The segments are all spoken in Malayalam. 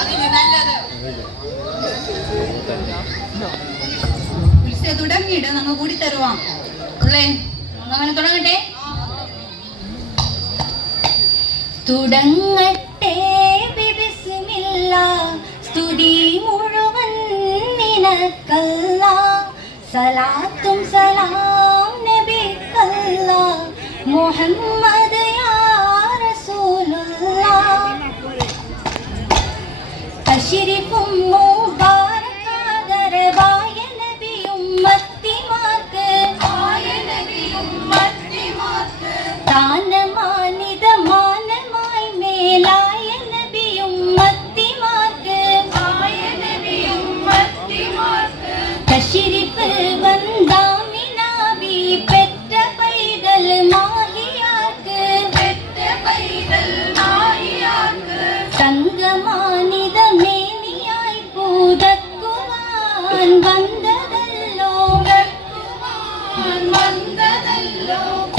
അതിന് നല്ലത്. തുടങ്ങിയിട്ട് നമ്മ കൂടി തരുവാം. പിള്ളേ അങ്ങനെ തുടങ്ങട്ടെ. തുടങ്ങട്ടെ സ്തുതി മുഴുവൻ നിനക്കല്ല. സലാത്തും സലാം നബിക്കല്ല. മുഹമ്മദ്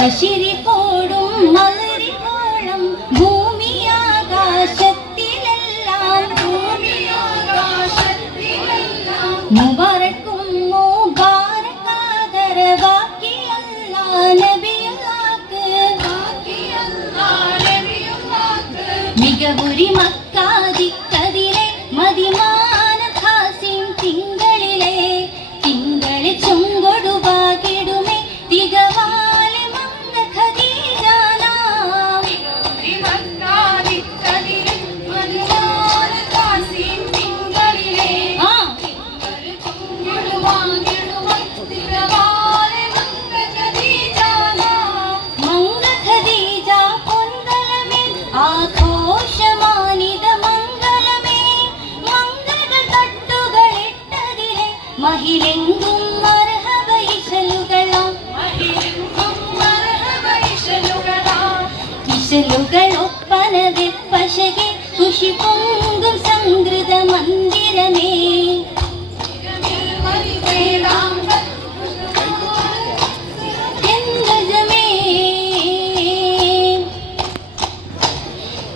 തശിരിപ്പോടും മലരിക്കോളം ഭൂമിയാകാശത്തിലെല്ലാം. മുബാറക്കും മുബാറക്കാദരവാക്കിയല്ല നബിയുള്ളാക്ക്. മികവുരി മക്കാതിക്കതിരെ മഹിലെങ്കും മർഹബൈശലുകളാം. കിശലുകളൊപ്പന വെപ്പശകെ ഖുഷി പൊങ്കും സംഗൃത മന്ദിരമേ.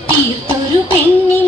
തീർത്തൊരു പെണ്ണിൻ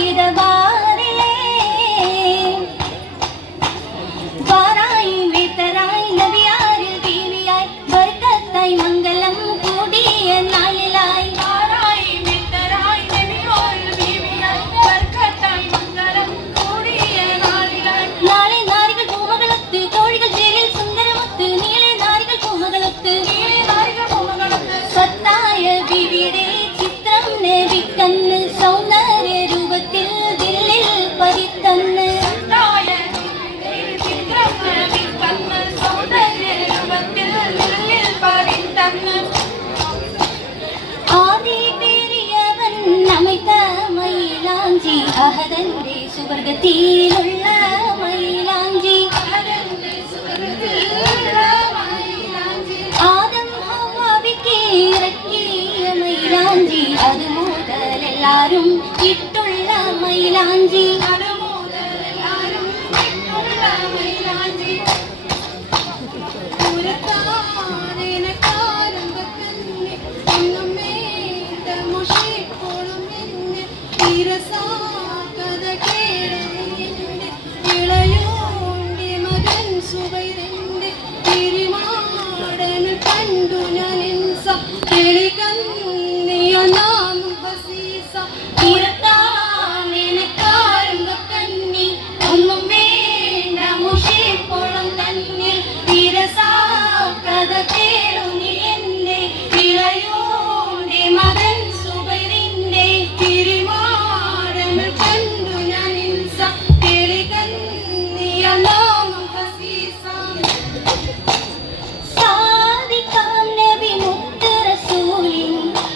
ദില്ലിൽ പതിത്തന്ന് ആദി പേരിയവൻ നമിത മൈലാഞ്ചി അഹദന്റെ സുവർഗത്തിലുള്ള മൈലാഞ്ചി. ആദം ഹവ്വാവിക്ക് ഇറക്കിയ മൈലാഞ്ചി അത് മുതലെല്ലാരും ഇട്ടുള്ള മൈലാഞ്ചി.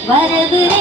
Whatever.